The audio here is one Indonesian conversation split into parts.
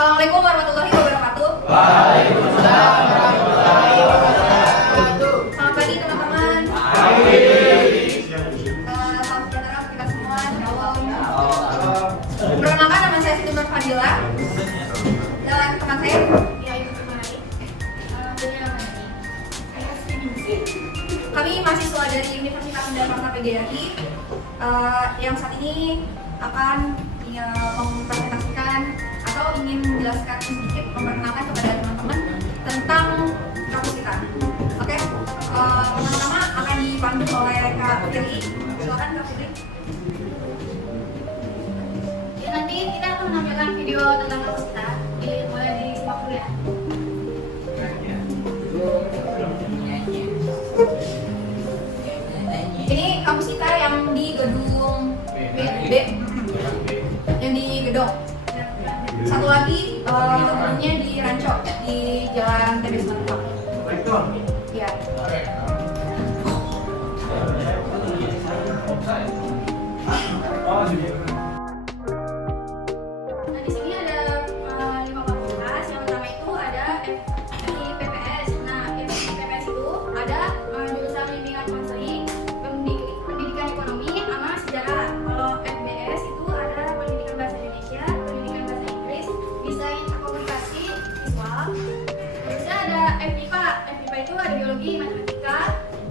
Assalamualaikum warahmatullahi wabarakatuh. Waalaikumsalam warahmatullahi wabarakatuh. Selamat pagi teman-teman. Pagi. Salam sejahtera untuk kita semua. Shalom. Perkenalkan, nama saya Siti Nur Fadila. Dan teman saya kami mahasiswa dari Universitas Andalas PGRI yang saat ini akan mempresentasikan atau ingin menjelaskan sedikit, memperkenalkan kepada teman-teman tentang kampus kita. Oke, pertama-tama akan dipandu oleh Kak Firly. Silakan Kak Firly. Ya, nanti kita akan menampilkan video tentang kampus kita. Boleh disimak dulu ya. Ini kampus kita yang di gedung B, yang di gedung. Satu lagi gedungnya di Ranco, di Jalan TB 94. Ya. Nah, di sini ada 5 fakultas. Yang pertama itu ada FIPPS. Nah, FIPPS itu ada jurusan bimbingan konseling, pendidikan ekonomi, sama sejarah. Kalau FBS itu ada pendidikan bahasa Indonesia, pendidikan bahasa Inggris, desain komunikasi visual. Terusnya ada FIPA. FIPA itu ada biologi, matematika,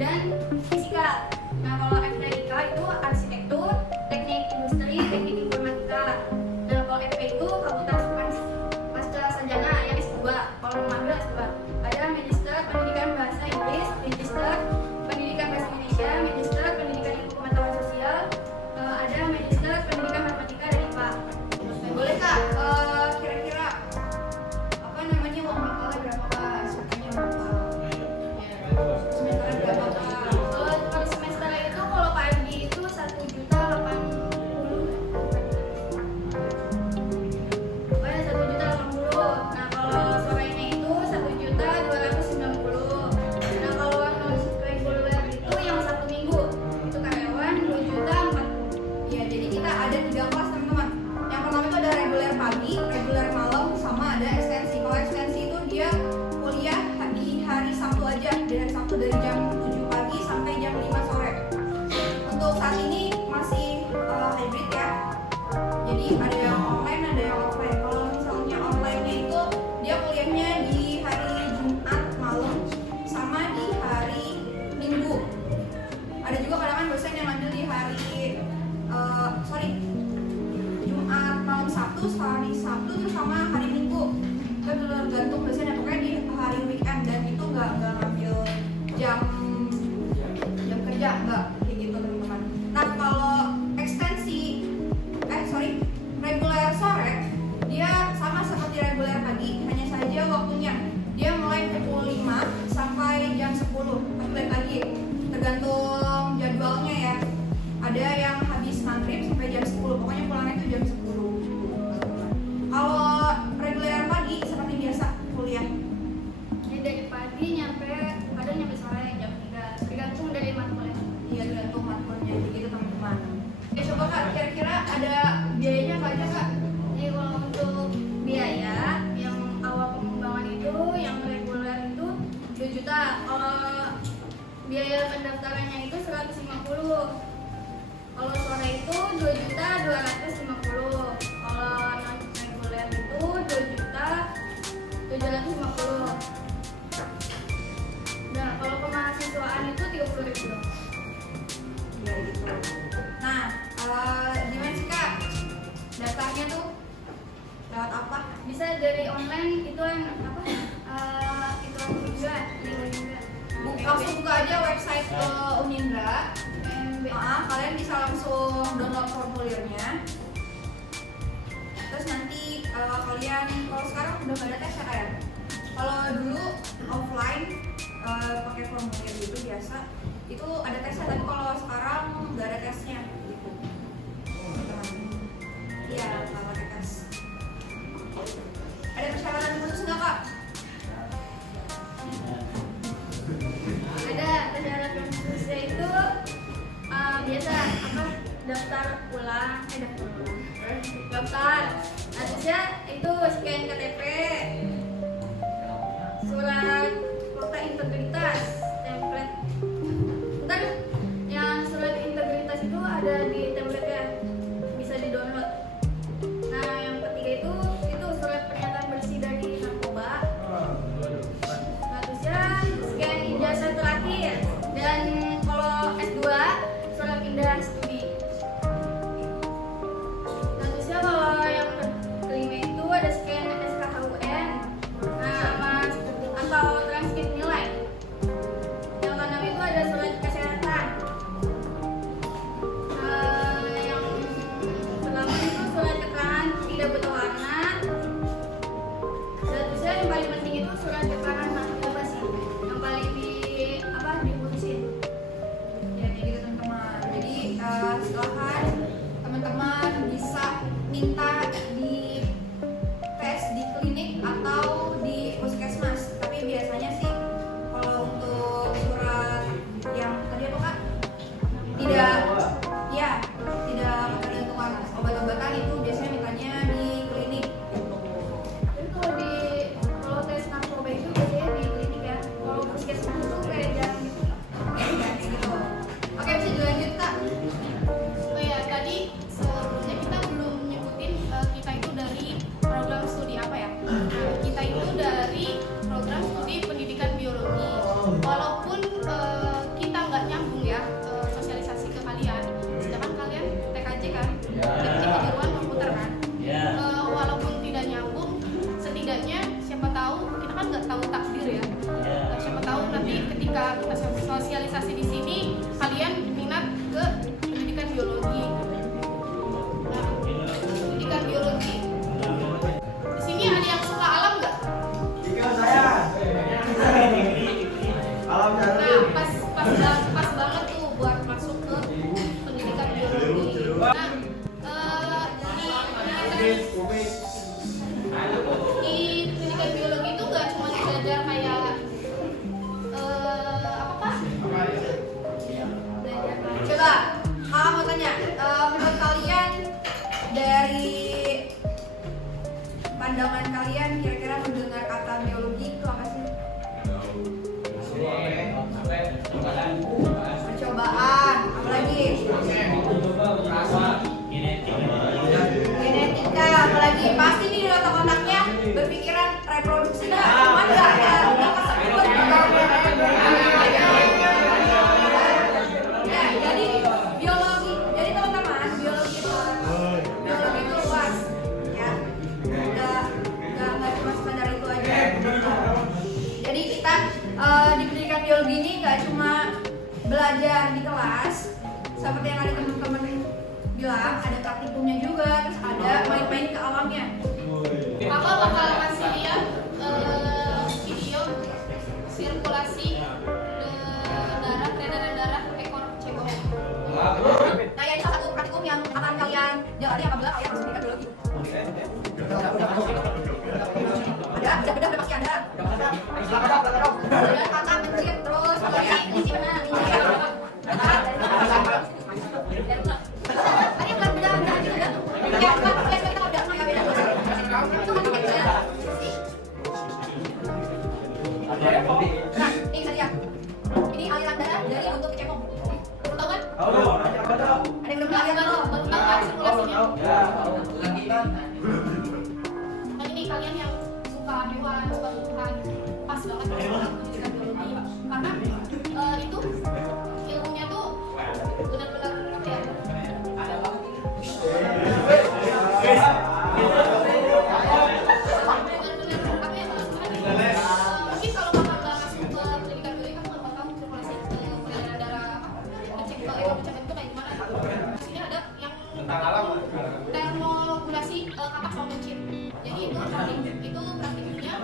dan fisika. Nah, kalau FTIK itu arsitektur, teknik industri, teknik informatika. Nah, kalau FP itu fakultas pasca sarjana yang S2. Kalau mengambil S2 ada magister pendidikan bahasa Inggris, magister pendidikan bahasa Indonesia, magister pendidikan ilmu pengetahuan sosial, ada magister pendidikan matematika dan IPA. Boleh Kak, kira-kira apa namanya uang bakalnya berapa Kak? Semesternya berapa? Semesternya berapa Kak? Per semester itu kalau KMD itu 1.080.000. Oh ya, 1.080.000. Nah, kalau sorenya itu 1.290.000. Nah, kalau non reguler itu yang 1 minggu itu karyawan 2.040.000. Ya, jadi kita ada 3 kelas teman-teman. Yang pertama itu ada reguler pagi, reguler malam, sama ada ekstensi. Kalau ekstensi itu dia kuliah di hari Sabtu aja, dari hari Sabtu dari jam 7 pagi sampai jam 5 sore. Untuk saat ini masih hybrid ya. Jadi ada yang online, ada yang offline. Kalau misalnya online-nya itu dia kuliahnya di hari Jumat malam sama di hari Minggu. Ada juga kadang dosen yang ngambil di hari Jumat malam Sabtu, hari Sabtu terus sama hari Minggu. Itu tergantung dosennya, pokoknya di hari weekend, dan itu nggak ngambil jam kerja, nggak kayak gitu teman-teman. Nah, kalau ekstensi reguler sore dia sama seperti reguler pagi, hanya saja waktunya dia mulai pukul 5 sampai jam 10. Tapi balik lagi tergantung jadwalnya ya. Ada yang habis maghrib sampai jam 10, pokoknya pulangnya itu jam 10. Kalau reguler pagi seperti biasa kuliah. Jadi dari pagi kadang nyampe sore jam 3, tergantung dari matkulnya. Iya, tergantung matkulnya gitu teman-teman. Ya, coba Kak, kira-kira ada biayanya apa aja Kak? Jadi kalau untuk biaya yang awal pengembangan itu yang reguler itu 2 juta. Kalau biaya pendaftarannya itu 150. Kalau sore itu 2.250.000. Kalau non reguler itu 2.750.000. Nah, kalau kemahasiswaan itu 30.000. Ya gitu. Nah, gimana sih Kak? Daftarnya tuh lewat apa? Bisa dari online itu yang apa? Itu juga. Langsung buka aja website Unindra. Kalian bisa langsung download formulirnya. Terus nanti kalian, kalau sekarang udah nggak ada tes ya Kak ya? Kalau dulu offline pakai formulir gitu biasa, itu ada tesnya, tapi kalau sekarang nggak ada tesnya gitu. Iya, nggak pakai tes. Ada persyaratan khusus nggak Kak? Ada persyaratan khususnya itu biasa apa daftar ulang daftar. Nah, terusnya itu scan KTP, surat fakta integritas, template. Ntar yang surat integritas itu ada di template ya, bisa di download. Nah, yang ketiga itu surat pernyataan bersih dari narkoba. Nah, terusnya scan ijazah terakhir, dan kalau S2 surat pindah studi. Nah, terusnya kalau yang kelima itu ada scan SKHUN, nah mas atau transkrip nilai. Yang keenam itu ada surat kesehatan. Yang ke-8 itu surat keterangan tidak buta warna. Seterusnya yang paling penting itu surat keterangan masuk bebas sih, yang paling diputusin. Ya kayak gitu teman-teman. Jadi silahkan teman-teman bisa minta di tes di klinik atau di puskesmas. Tapi biasanya sih kalau untuk surat yang tadi apa kak? Tidak ketergantungan obat-obatan itu biasanya mintanya di klinik. Jadi kalau tes narkoba itu biasanya di klinik ya. Kalau puskesmas itu kayak jarang gitu. Kayak gitu. Oke, bisa dilanjut kak. Oh ya, tadi sebelumnya kita belum nyebutin kita itu dari program studi apa ya? Kita itu dari program studi pendidikan biologi. Walaupun kita nggak nyambung ya sosialisasi ke kalian, sedangkan kalian TKJ kan, TKJ kejuruan komputer kan. Walaupun tidak nyambung, setidaknya siapa tahu kita kan nggak tahu takdir ya. Siapa tahu nanti ketika kita sosialisasi di sini kalian minat ke pendidikan biologi. Nah, pendidikan biologi. Di sini ada yang suka alam nggak? Nah, pas banget tuh buat masuk ke pendidikan biologi. Nah, di pendidikan biologi itu nggak cuma belajar kayak apa Pak? Coba, kakak mau tanya, menurut kalian dari pandangan kalian kira-kira mendengar kata biologi itu apa sih? Percobaan, apalagi? Genetika, apalagi? Pasti nih di otak-otaknya berpikiran reproduksi dah, cuman nggak kesebut. Ya, jadi biologi, jadi teman-teman biologi itu luas, ya, nggak cuma sekedar itu aja. Jadi kita di pendidikan biologi ini nggak cuma belajar di kelas, seperti yang ada teman-teman bilang, ada praktikumnya juga, terus ada main-main ke alamnya. Kakak bakal kasih lihat video sirkulasi darah, peredaran darah ekor cebong. Nah, ini salah satu praktikum yang akan kalian jalani apabila kalian masuk pendidikan biologi. Ada bedah udah pasti ada. Ada kakak mencit terus kunci mana? Ada yang bedah gitu kan? Ya, kita udah nggak beda. Itu kan kecil. Nah, ini saya. Ini aliran darah dari untuk ke cebong. Tahu kan? Ada yang belum belajar Baru tuh. tahu kan sirkulasinya? Nah, ini kalian yang suka hewan, suka tumbuhan, pas banget sama pendidikan biologi. Karena itu ilmunya tuh benar-benar apa ya? Mungkin kalau kakak nggak masuk ke pendidikan biologi, kakak nggak tahu sirkulasi peredaran darah ekor cebong itu kayak gimana. Di sini ada yang termolekulasi kapak sama buncit. Jadi itu praktiknya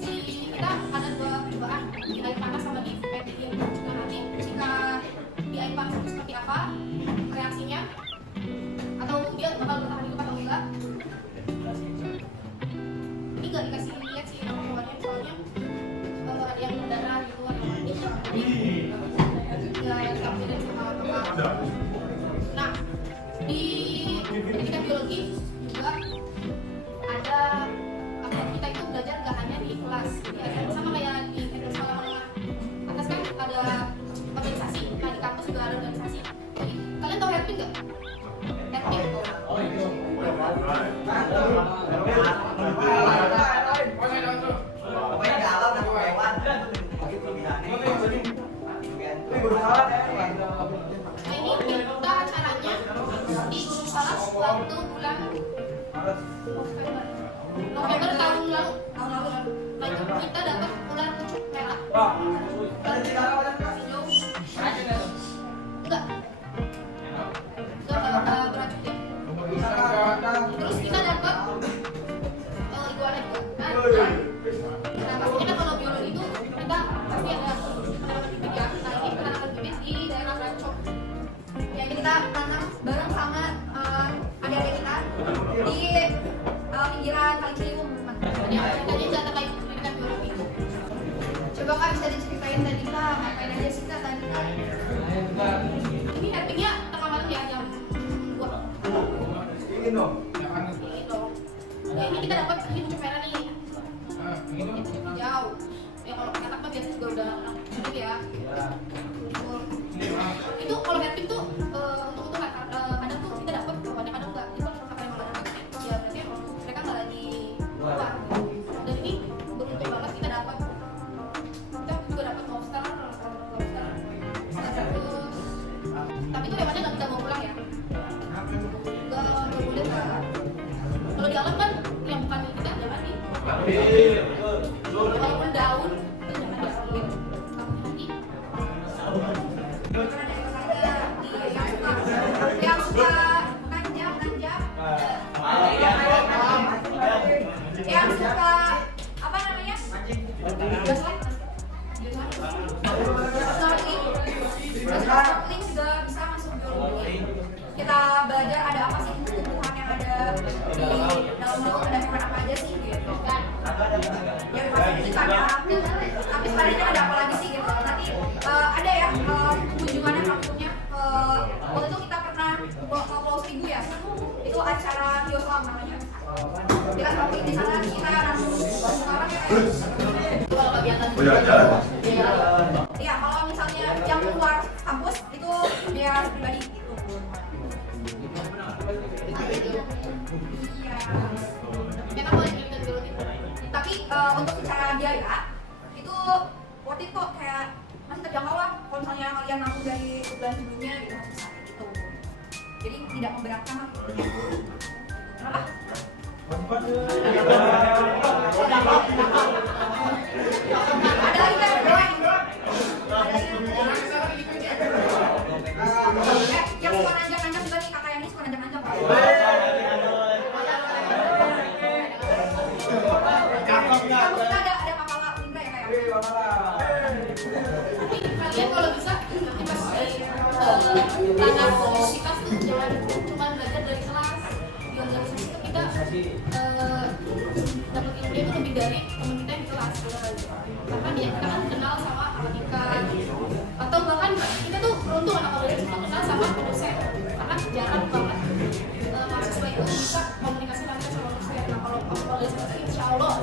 si kita ada dua di air panas sama di air dingin. Nah, nanti ketika di air panas itu seperti apa reaksinya, atau dia bakal bertahan hidup atau enggak? Ini nggak dikasih lihat sih nama hewannya, soalnya ada yang berdarah gitu, ada yang mati. Nggak beda sama apa. Nah, di pendidikan biologi November tahun lalu. Tahun lalu. Nah itu kita dapat ular pucuk merah. Enggak. Enggak beracun deh. Terus kita dapat iguana juga. Nah pastinya kan kalau biologi itu kita pasti ada penanaman bibit ya. Nah ini penanaman bibit di daerah Rancok. Ya ini kita tanam bareng sama adik-adik kita di pinggiran Kali Ciliwung, teman. Ya tadi nggak terkait pendidikan biologi. Coba Kak bisa diceritain tadi Kak, ngapain aja sih Kak tadi Kak? Ini happy-nya tengah malam ya jam 2. Ingin dong. Ya ini kita dapat ini pucuk merah nih. Jauh. Ya kalau katak mah biasanya juga udah sedikit ya. Itu kalau camping tuh untuk kadang tuh kita dapat kadang enggak. Itu kalau kakak yang malah ya berarti emang mereka nggak lagi keluar. Dan ini beruntung banget kita dapat. Kita juga dapat lobster. Terus tapi itu hewannya nggak kita bawa pulang ya. Nggak boleh kan. Kalau di alam kan yang bukan kita jangan nih. Walaupun daun itu jangan diambil. Yang suka nanjak, yang suka apa namanya? Snorkeling juga bisa masuk biologi. Kita belajar ada apa sih tumbuhan yang ada di dalam laut, ada hewan apa aja sih gitu kan? Ya pasti karena tapi sebenarnya ada apa lagi sih gitu. Nanti ada ya kunjungannya kampungnya waktu itu kita pernah ke Pulau Seribu ya, itu acara Hioslam namanya. Kita snorkeling di sana kita langsung sekarang ya kalau kegiatan. Iya kalau misalnya yang keluar kampus itu biar pribadi gitu. Iya. Memang boleh pendidikan biologi. Tapi untuk secara biaya itu worth it kok, kayak masih terjangkau lah kalau misalnya kalian nabung dari bulan sebelumnya gitu masih bisa gitu. Jadi tidak memberatkan lah. Kenapa? Ada lagi kan? Yang suka nanjak-nanjak juga nih, kakak yang ini suka nanjak-nanjak. Kamu kita ada Papala Indra ya kayak? Tapi kalian kalau bisa nanti pas di tanah universitas tuh jangan cuma belajar dari kelas. Di organisasi itu kita dapat ilmu itu lebih dari teman kita yang di kelas. Bahkan dia kita kan kenal sama Alika atau bahkan kita tuh beruntung anak organisasi itu kenal sama dosen karena jarang banget mahasiswa itu bisa komunikasi langsung sama dosen. Nah kalau organisasi insya Allah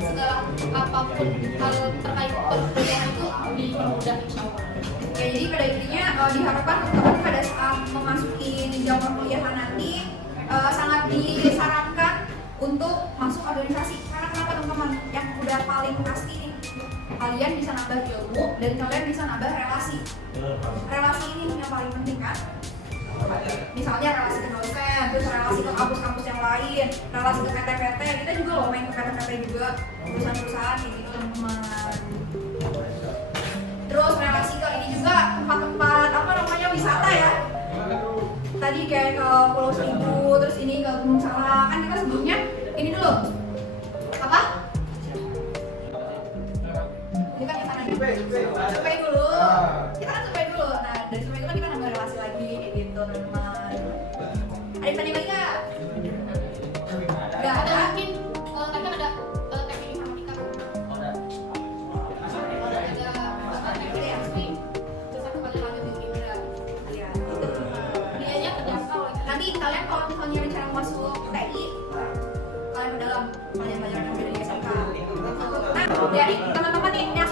segala apapun hal terkait perkuliahan itu dipermudah insya Allah. Ya, jadi pada intinya diharapkan teman-teman pada saat memasuki jam perkuliahan nanti sangat disarankan untuk masuk organisasi. Karena kenapa teman-teman? Yang udah paling pasti nih, kalian bisa nambah ilmu dan kalian bisa nambah relasi. Relasi ini yang paling penting kan? Misalnya relasi ke dosen, terus relasi ke kampus-kampus yang lain, relasi ke PT-PT. Kita juga loh main ke PT-PT juga, perusahaan-perusahaan kayak gitu teman-teman. Terus relasi ke ini juga tempat-tempat apa namanya wisata ya. Tadi kayak ke Pulau Seribu, terus ini ke Gunung Salak. Kan kita sebelumnya ini dulu apa? Ini kan kesana dulu. Survei dulu. Kita kan survei dulu. Nah dari survei itu kan kita nambah relasi lagi kayak gitu teman-teman. Ada yang tanya lagi nggak? Nggak Ada ada. mungkin kadang ada teknik informatika. Ada teknik industri. Terus aku balik lagi di Indra. Iya, gitu. Biayanya terjangkau. Nanti kalian kalau misalnya rencana masuk TI, kalian udah dalam kalian belajar yang dari SMK. Nah, jadi teman-teman nih yang